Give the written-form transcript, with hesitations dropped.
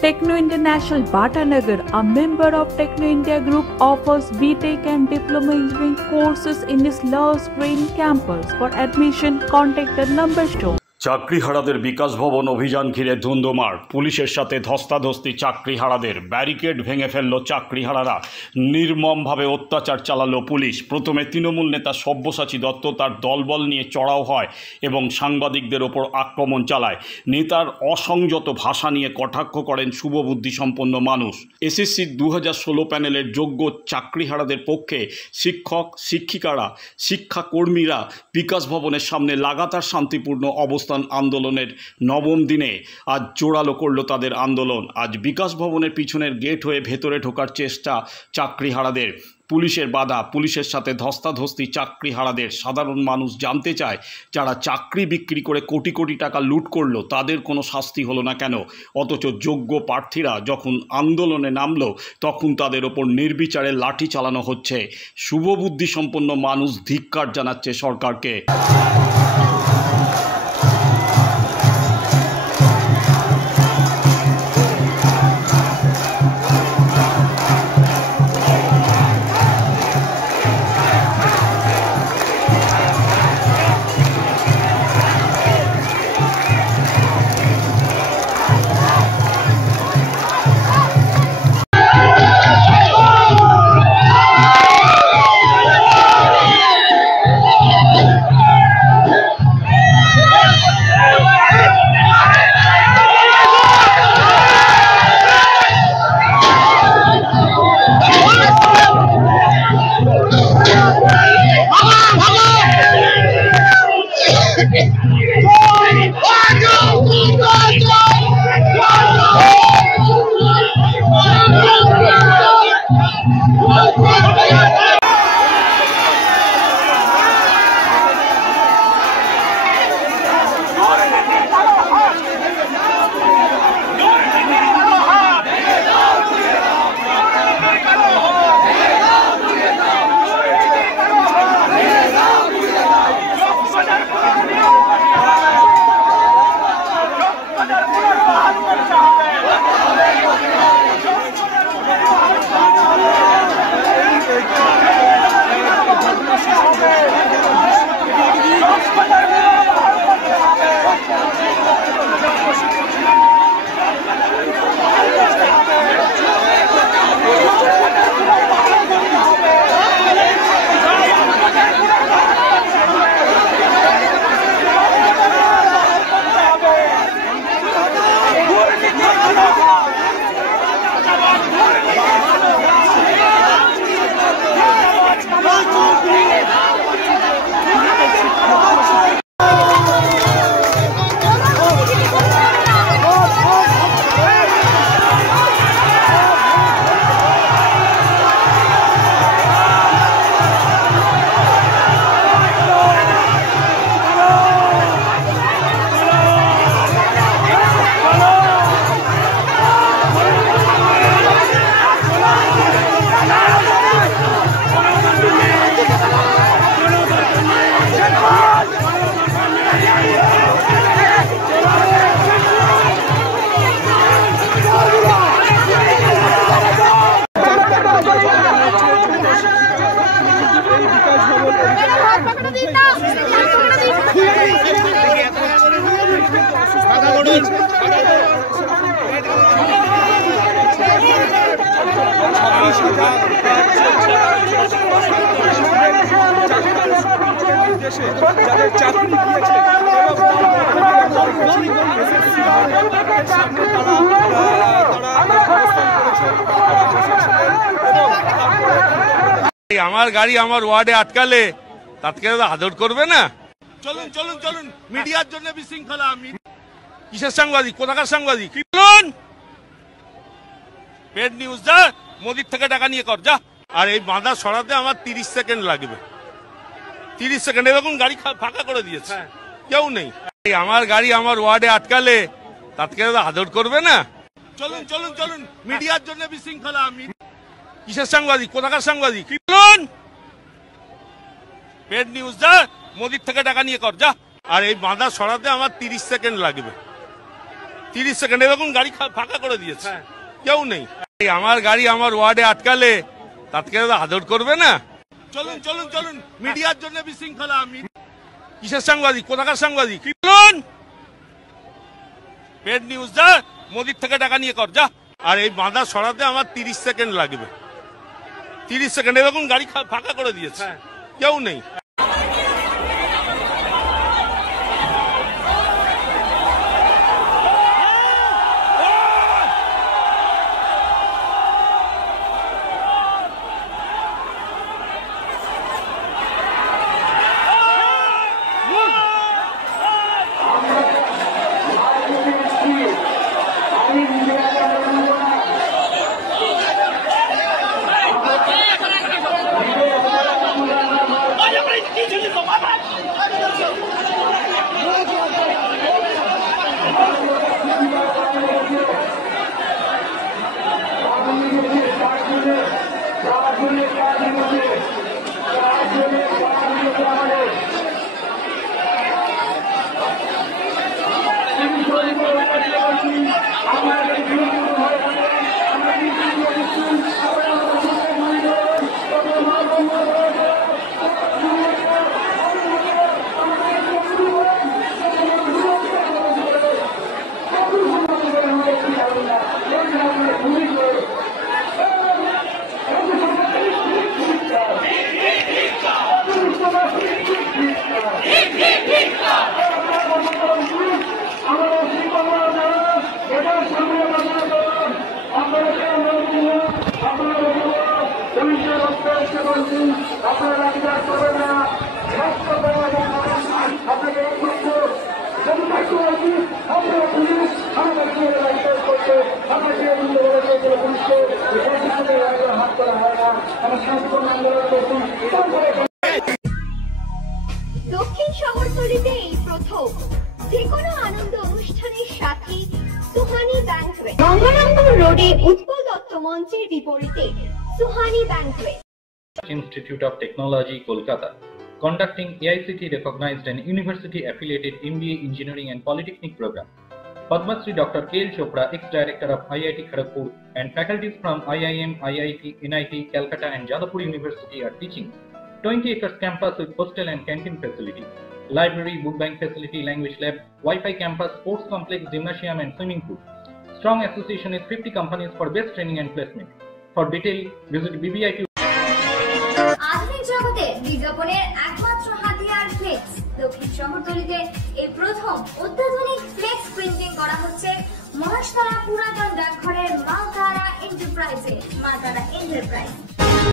Techno International Bhatanagar, a member of Techno India Group, offers BTech and Diploma Engineering courses in its Lush Green campus. For admission, contact the number shown. চাকরিহারাদের বিকাশ ভবন অভিযান ঘিরে ধুন্ধুমার, পুলিশের সাথে ধস্তাধস্তি চাকরিহারাদের, barricade ভেঙে ফেলল চাকরিহারারা, নির্মমভাবে অত্যাচার চালালো পুলিশ। প্রথমে তৃণমূল নেতা সব্যসাচী দত্ত তার দলবল নিয়ে চড়াও হয় এবং সাংবাদিকদের ওপর আক্রমণ চালায়। নেতার অসংযত ভাষা নিয়ে কটাক্ষ করেন শুভবুদ্ধিসম্পন্ন মানুষ। এসএসসি 2016 প্যানেলের যোগ্য চাকরিহারাদের পক্ষে শিক্ষক, শিক্ষিকারা, শিক্ষাকর্মীরা বিকাশ ভবনের সামনে লাগাতার শান্তিপূর্ণ অবস্থান আন্দোলনের নবম দিনে আজ জোরালো করল তাদের আন্দোলন। আজ বিকাশ ভবনের পিছনের গেট হয়ে ভেতরে ঢোকার চেষ্টা চাকরিহারাদের, পুলিশের বাধা, পুলিশের সাথে ধস্তাধস্তি চাকরিহারাদের। সাধারণ মানুষ জানতে চায়, যারা চাকরি বিক্রি করে কোটি কোটি টাকা লুট করলো তাদের কোনো শাস্তি হলো না কেন? অথচ যোগ্য প্রার্থীরা যখন আন্দোলনে নামলো তখন তাদের ওপর নির্বিচারে লাঠি চালানো হচ্ছে। শুভবুদ্ধিসম্পন্ন মানুষ ধিক্কার জানাচ্ছে সরকারকে। আমার গাড়ি আমার ওয়ার্ডে আটকালে তাকে আদর করবে না? চলুন চলুন চলুন, মিডিয়ার জন্য বিশৃঙ্খলা। কিসের সাংবাদিক? কোথাকার সাংবাদিক? বলুন, পেড নিউজ যা, মোদির থেকে টাকা নিয়ে কর যা। আর এই বাঁধা সরাতে আমার 30 সেকেন্ড লাগবে। 30 সেকেন্ড এরকম গাড়ি ফাঁকা করে দিয়েছে, কেউ নেই। আমার গাড়ি আমার ওয়ার্ডে আটকালে তাকে আদর করবে না? চলুন চলুন চলুন, মিডিয়ার জন্য বিশৃঙ্খলা। কিসের সাংবাদিক? কোথাকার সাংবাদিক? বলুন, পেড নিউজ যা, মোদির থেকে টাকা নিয়ে কর যা। আর এই বাঁধা সরাতে আমার 30 সেকেন্ড লাগবে। 30 সেকেন্ড এরকম গাড়ি ফাঁকা করে দিয়েছে, কেউ নেই। আমার গাড়ি আমার ওয়ার্ডে আটকালে তাকে আদর করবে না? চলুন চলুন চলুন, মিডিয়ার জন্য বিশৃঙ্খলা। কিসের সাংবাদিক, কোথাকার সাংবাদিক? চলুন, পেড নিউজ যা, মোদির থেকে টাকা নিয়ে কর যা। আর এই বাঁধা সরাতে আমার 30 সেকেন্ড লাগবে। 30 সেকেন্ড এরকম গাড়ি ফাঁকা করে দিয়েছে, কেউ নেই। দক্ষিণ শহরতলিতে এই প্রথম যেকোনো আনন্দ অনুষ্ঠানের সাথে সুহানি ব্যাংকুয়েট, গঙ্গারামপুর রোডে উৎপল দত্ত মঞ্চের বিপরীতে Suhani banquet. Institute of Technology, Kolkata, conducting AICT recognized and university affiliated MBA Engineering and Polytechnic program. Padma Shri Dr. K.L. Chopra, ex-director of IIT Kharagpur, and faculties from IIM, IIT, NIT, Calcutta and Jadavpur University are teaching. 20 acres campus with hostel and canteen facility, library, book bank facility, language lab, Wi-Fi campus, sports complex, gymnasium and swimming pool. Strong association with 50 companies for best training and placement. For detail, visit BBIT. আধুনিক জগতে বিজ্ঞাপনের একমাত্র হাতিয়ার flakes. দক্ষিণ শহরতলিতে এই প্রথম অত্যাধুনিক flakes printing করা হচ্ছে মহাশতলা পুরাতন ডাকঘরের মা তারা এন্টারপ্রাইজে।